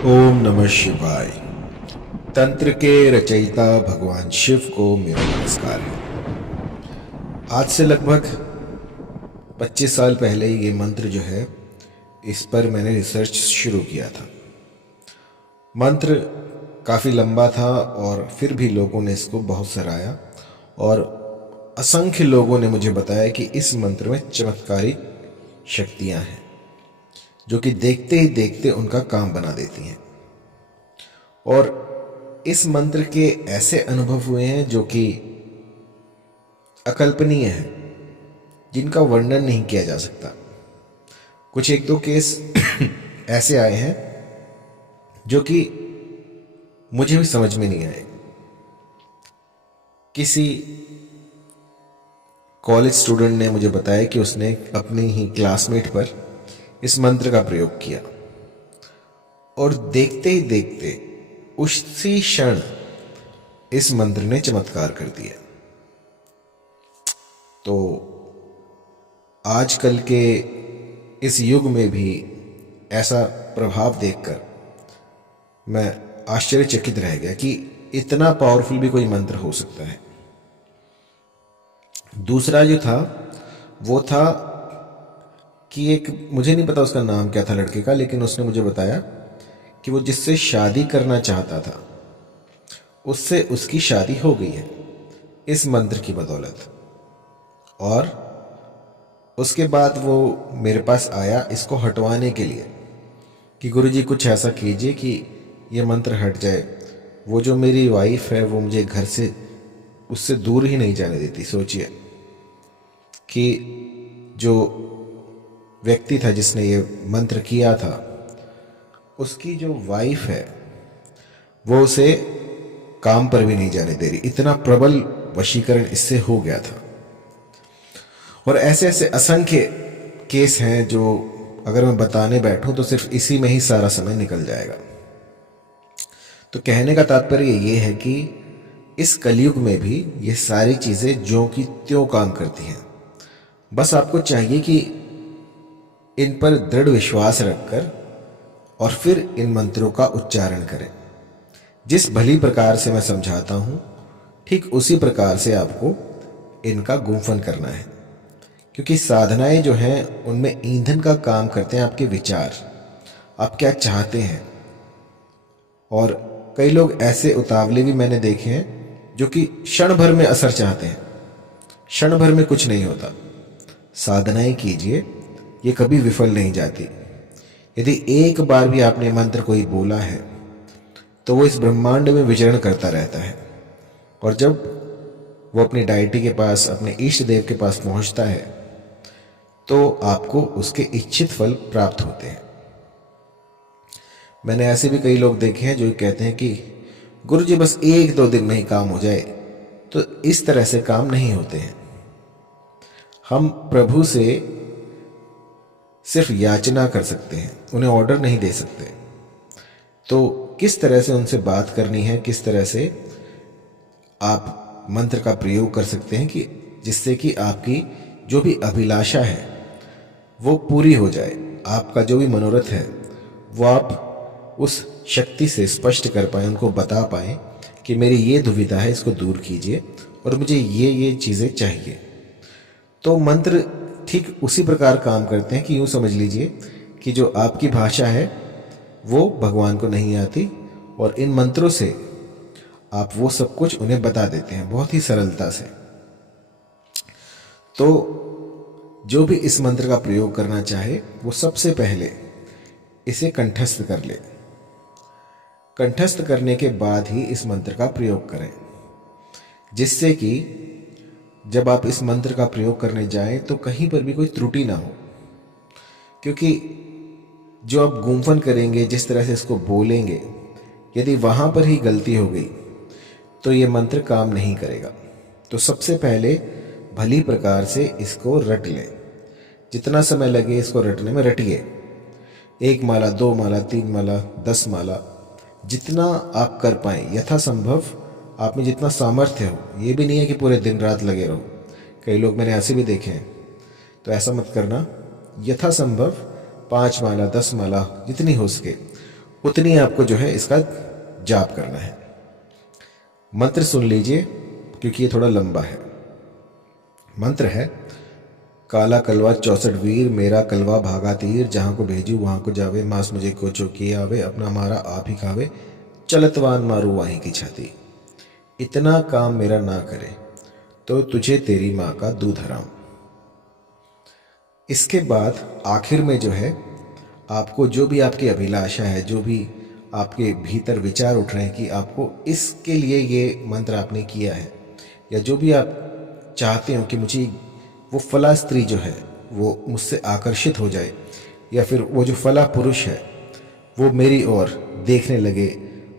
ओम नमः शिवाय। तंत्र के रचयिता भगवान शिव को मेरा नमस्कार है। आज से लगभग 25 साल पहले ये मंत्र जो है, इस पर मैंने रिसर्च शुरू किया था। मंत्र काफ़ी लंबा था और फिर भी लोगों ने इसको बहुत सराहा और असंख्य लोगों ने मुझे बताया कि इस मंत्र में चमत्कारिक शक्तियां हैं जो कि देखते ही देखते उनका काम बना देती हैं। और इस मंत्र के ऐसे अनुभव हुए हैं जो कि अकल्पनीय है, जिनका वर्णन नहीं किया जा सकता। कुछ एक दो केस ऐसे आए हैं जो कि मुझे भी समझ में नहीं आए। किसी कॉलेज स्टूडेंट ने मुझे बताया कि उसने अपने ही क्लासमेट पर इस मंत्र का प्रयोग किया और देखते ही देखते उसी क्षण इस मंत्र ने चमत्कार कर दिया। तो आजकल के इस युग में भी ऐसा प्रभाव देखकर मैं आश्चर्यचकित रह गया कि इतना पावरफुल भी कोई मंत्र हो सकता है। दूसरा जो था वो था कि एक, मुझे नहीं पता उसका नाम क्या था लड़के का, लेकिन उसने मुझे बताया कि वो जिससे शादी करना चाहता था उससे उसकी शादी हो गई है इस मंत्र की बदौलत। और उसके बाद वो मेरे पास आया इसको हटवाने के लिए कि गुरुजी कुछ ऐसा कीजिए कि ये मंत्र हट जाए। वो जो मेरी वाइफ है वो मुझे घर से उससे दूर ही नहीं जाने देती। सोचिए कि जो व्यक्ति था जिसने ये मंत्र किया था, उसकी जो वाइफ है वो उसे काम पर भी नहीं जाने दे रही। इतना प्रबल वशीकरण इससे हो गया था। और ऐसे ऐसे असंख्य केस हैं जो अगर मैं बताने बैठूं तो सिर्फ इसी में ही सारा समय निकल जाएगा। तो कहने का तात्पर्य ये है कि इस कलयुग में भी ये सारी चीजें ज्यों की त्यों काम करती हैं। बस आपको चाहिए कि इन पर दृढ़ विश्वास रखकर और फिर इन मंत्रों का उच्चारण करें। जिस भली प्रकार से मैं समझाता हूं ठीक उसी प्रकार से आपको इनका गुंफन करना है, क्योंकि साधनाएं जो हैं उनमें ईंधन का काम करते हैं आपके विचार, आप क्या चाहते हैं। और कई लोग ऐसे उतावले भी मैंने देखे हैं जो कि क्षण भर में असर चाहते हैं, क्षण भर में कुछ नहीं होता। साधनाएं कीजिए, ये कभी विफल नहीं जाती। यदि एक बार भी आपने मंत्र कोई बोला है तो वो इस ब्रह्मांड में विचरण करता रहता है, और जब वो अपनी डायटी के पास, अपने इष्ट देव के पास पहुंचता है तो आपको उसके इच्छित फल प्राप्त होते हैं। मैंने ऐसे भी कई लोग देखे हैं जो कहते हैं कि गुरुजी बस एक दो दिन में ही काम हो जाए। तो इस तरह से काम नहीं होते हैं। हम प्रभु से सिर्फ याचना कर सकते हैं, उन्हें ऑर्डर नहीं दे सकते। तो किस तरह से उनसे बात करनी है, किस तरह से आप मंत्र का प्रयोग कर सकते हैं कि जिससे कि आपकी जो भी अभिलाषा है वो पूरी हो जाए। आपका जो भी मनोरथ है वो आप उस शक्ति से स्पष्ट कर पाए, उनको बता पाए कि मेरी ये दुविधा है, इसको दूर कीजिए और मुझे ये चीज़ें चाहिए। तो मंत्र ठीक उसी प्रकार काम करते हैं कि यूँ समझ लीजिए कि जो आपकी भाषा है वो भगवान को नहीं आती, और इन मंत्रों से आप वो सब कुछ उन्हें बता देते हैं बहुत ही सरलता से। तो जो भी इस मंत्र का प्रयोग करना चाहे वो सबसे पहले इसे कंठस्थ कर ले। कंठस्थ करने के बाद ही इस मंत्र का प्रयोग करें, जिससे कि जब आप इस मंत्र का प्रयोग करने जाएं तो कहीं पर भी कोई त्रुटि ना हो। क्योंकि जो आप गुंफन करेंगे, जिस तरह से इसको बोलेंगे, यदि वहां पर ही गलती हो गई तो ये मंत्र काम नहीं करेगा। तो सबसे पहले भली प्रकार से इसको रट लें। जितना समय लगे इसको रटने में रटिए। 1 माला, 2 माला, 3 माला, 10 माला, जितना आप कर पाएं यथासंभव। आप में जितना सामर्थ्य हो, ये भी नहीं है कि पूरे दिन रात लगे रहो। कई लोग मैंने ऐसे भी देखे हैं, तो ऐसा मत करना। यथासंभव 5 माला, 10 माला, जितनी हो सके उतनी आपको जो है इसका जाप करना है। मंत्र सुन लीजिए क्योंकि ये थोड़ा लंबा है। मंत्र है, काला कलवा 64 वीर, मेरा कलवा भागा तीर, जहाँ को भेजू वहाँ को जावे, मांस मुझे को चौकी आवे, अपना मारा आप ही खावे, चलतवान मारू वहीं की छाती। इतना काम मेरा ना करे तो तुझे तेरी माँ का दूध हराम। इसके बाद आखिर में जो है आपको जो भी आपकी अभिलाषा है, जो भी आपके भीतर विचार उठ रहे हैं कि आपको इसके लिए ये मंत्र आपने किया है, या जो भी आप चाहते हो कि मुझे वो फला स्त्री जो है वो मुझसे आकर्षित हो जाए, या फिर वो जो फला पुरुष है वो मेरी ओर देखने लगे,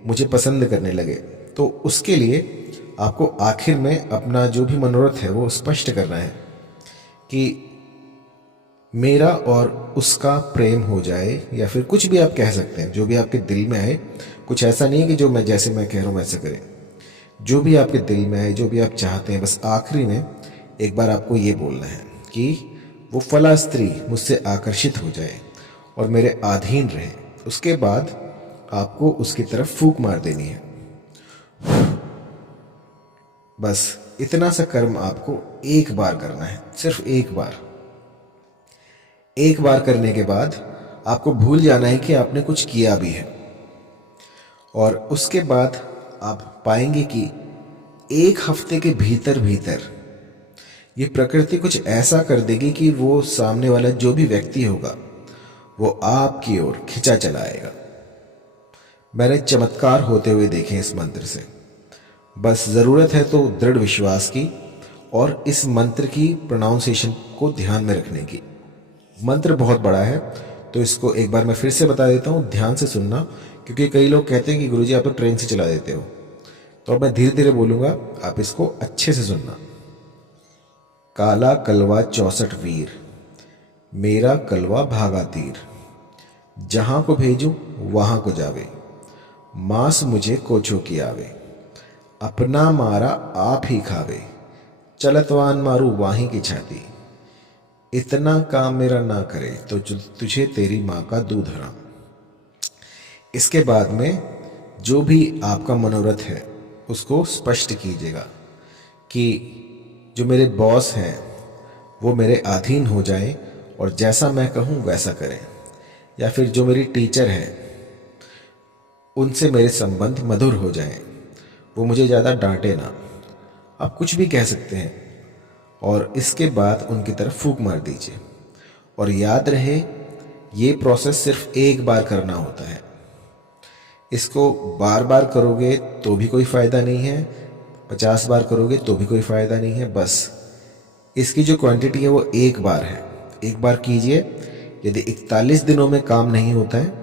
मुझे पसंद करने लगे, तो उसके लिए आपको आखिर में अपना जो भी मनोरथ है वो स्पष्ट करना है कि मेरा और उसका प्रेम हो जाए, या फिर कुछ भी आप कह सकते हैं जो भी आपके दिल में आए। कुछ ऐसा नहीं है कि जो मैं जैसे मैं कह रहा हूँ वैसे करें, जो भी आपके दिल में आए, जो भी आप चाहते हैं, बस आखिरी में एक बार आपको ये बोलना है कि वो फला स्त्री मुझसे आकर्षित हो जाए और मेरे अधीन रहे। उसके बाद आपको उसकी तरफ फूंक मार देनी है। बस इतना सा कर्म आपको एक बार करना है, सिर्फ एक बार। एक बार करने के बाद आपको भूल जाना है कि आपने कुछ किया भी है, और उसके बाद आप पाएंगे कि एक हफ्ते के भीतर भीतर ये प्रकृति कुछ ऐसा कर देगी कि वो सामने वाला जो भी व्यक्ति होगा वो आपकी ओर खिंचा चला आएगा। मैंने चमत्कार होते हुए देखे इस मंत्र से। बस ज़रूरत है तो दृढ़ विश्वास की और इस मंत्र की प्रोनाउंसिएशन को ध्यान में रखने की। मंत्र बहुत बड़ा है तो इसको एक बार मैं फिर से बता देता हूँ, ध्यान से सुनना, क्योंकि कई लोग कहते हैं कि गुरुजी आप तो ट्रेन से चला देते हो। तो अब मैं धीरे धीरे बोलूँगा, आप इसको अच्छे से सुनना। काला कलवा 64 वीर, मेरा कलवा भागा तीर, जहाँ को भेजूं वहाँ को जावे, मांस मुझे कोचो की आवे, अपना मारा आप ही खावे, चलतवान मारू वाही की छाती। इतना काम मेरा ना करे तो तुझे तेरी माँ का दूध हराम। इसके बाद में जो भी आपका मनोरथ है उसको स्पष्ट कीजिएगा कि जो मेरे बॉस हैं वो मेरे अधीन हो जाएं और जैसा मैं कहूँ वैसा करें, या फिर जो मेरी टीचर हैं उनसे मेरे संबंध मधुर हो जाएं, वो मुझे ज़्यादा डांटे ना। आप कुछ भी कह सकते हैं और इसके बाद उनकी तरफ फूंक मार दीजिए। और याद रहे ये प्रोसेस सिर्फ एक बार करना होता है, इसको बार बार करोगे तो भी कोई फ़ायदा नहीं है, 50 बार करोगे तो भी कोई फ़ायदा नहीं है। बस इसकी जो क्वांटिटी है वो एक बार है, एक बार कीजिए। यदि 41 दिनों में काम नहीं होता है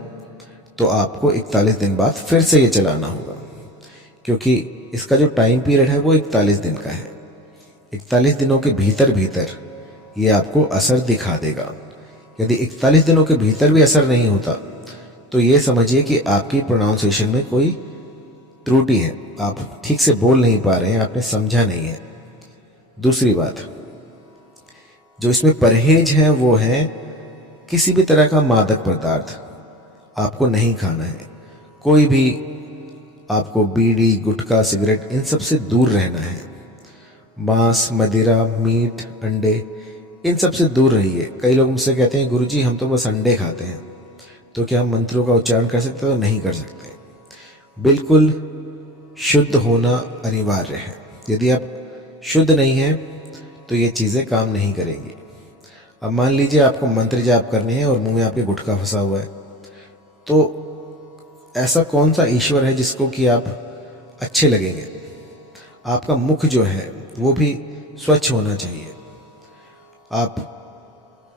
तो आपको 41 दिन बाद फिर से ये चलाना होगा, क्योंकि इसका जो टाइम पीरियड है वो 41 दिन का है। 41 दिनों के भीतर भीतर ये आपको असर दिखा देगा। यदि 41 दिनों के भीतर भी असर नहीं होता तो ये समझिए कि आपकी प्रोनाउंसिएशन में कोई त्रुटि है, आप ठीक से बोल नहीं पा रहे हैं, आपने समझा नहीं है। दूसरी बात जो इसमें परहेज है वो है किसी भी तरह का मादक पदार्थ आपको नहीं खाना है। कोई भी आपको बीड़ी, गुटखा, सिगरेट, इन सब से दूर रहना है। मांस, मदिरा, मीट, अंडे, इन सब से दूर रहिए। कई लोग मुझसे कहते हैं गुरुजी हम तो बस अंडे खाते हैं, तो क्या हम मंत्रों का उच्चारण कर सकते हैं? तो नहीं कर सकते। बिल्कुल शुद्ध होना अनिवार्य है। यदि आप शुद्ध नहीं हैं तो ये चीज़ें काम नहीं करेंगी। अब मान लीजिए आपको मंत्र जाप करने हैं और मुंह में आपके गुटखा फंसा हुआ है, तो ऐसा कौन सा ईश्वर है जिसको कि आप अच्छे लगेंगे? आपका मुख जो है वो भी स्वच्छ होना चाहिए। आप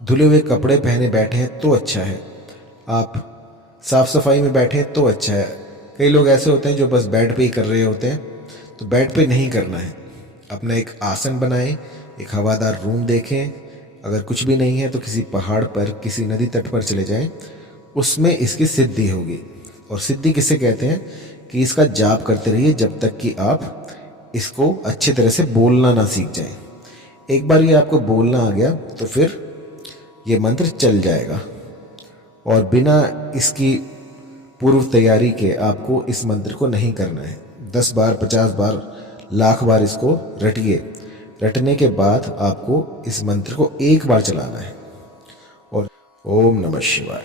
धुले हुए कपड़े पहने बैठे हैं तो अच्छा है, आप साफ सफाई में बैठे हैं तो अच्छा है। कई लोग ऐसे होते हैं जो बस बेड पे ही कर रहे होते हैं, तो बेड पे नहीं करना है। अपना एक आसन बनाएं, एक हवादार रूम देखें, अगर कुछ भी नहीं है तो किसी पहाड़ पर, किसी नदी तट पर चले जाएं, उसमें इसकी सिद्धि होगी। और सिद्धि किसे कहते हैं कि इसका जाप करते रहिए जब तक कि आप इसको अच्छी तरह से बोलना ना सीख जाएं। एक बार ये आपको बोलना आ गया तो फिर ये मंत्र चल जाएगा, और बिना इसकी पूर्व तैयारी के आपको इस मंत्र को नहीं करना है। 10 बार, 50 बार, लाख बार इसको रटिए। रटने के बाद आपको इस मंत्र को एक बार चलाना है और ओम नमः शिवाय।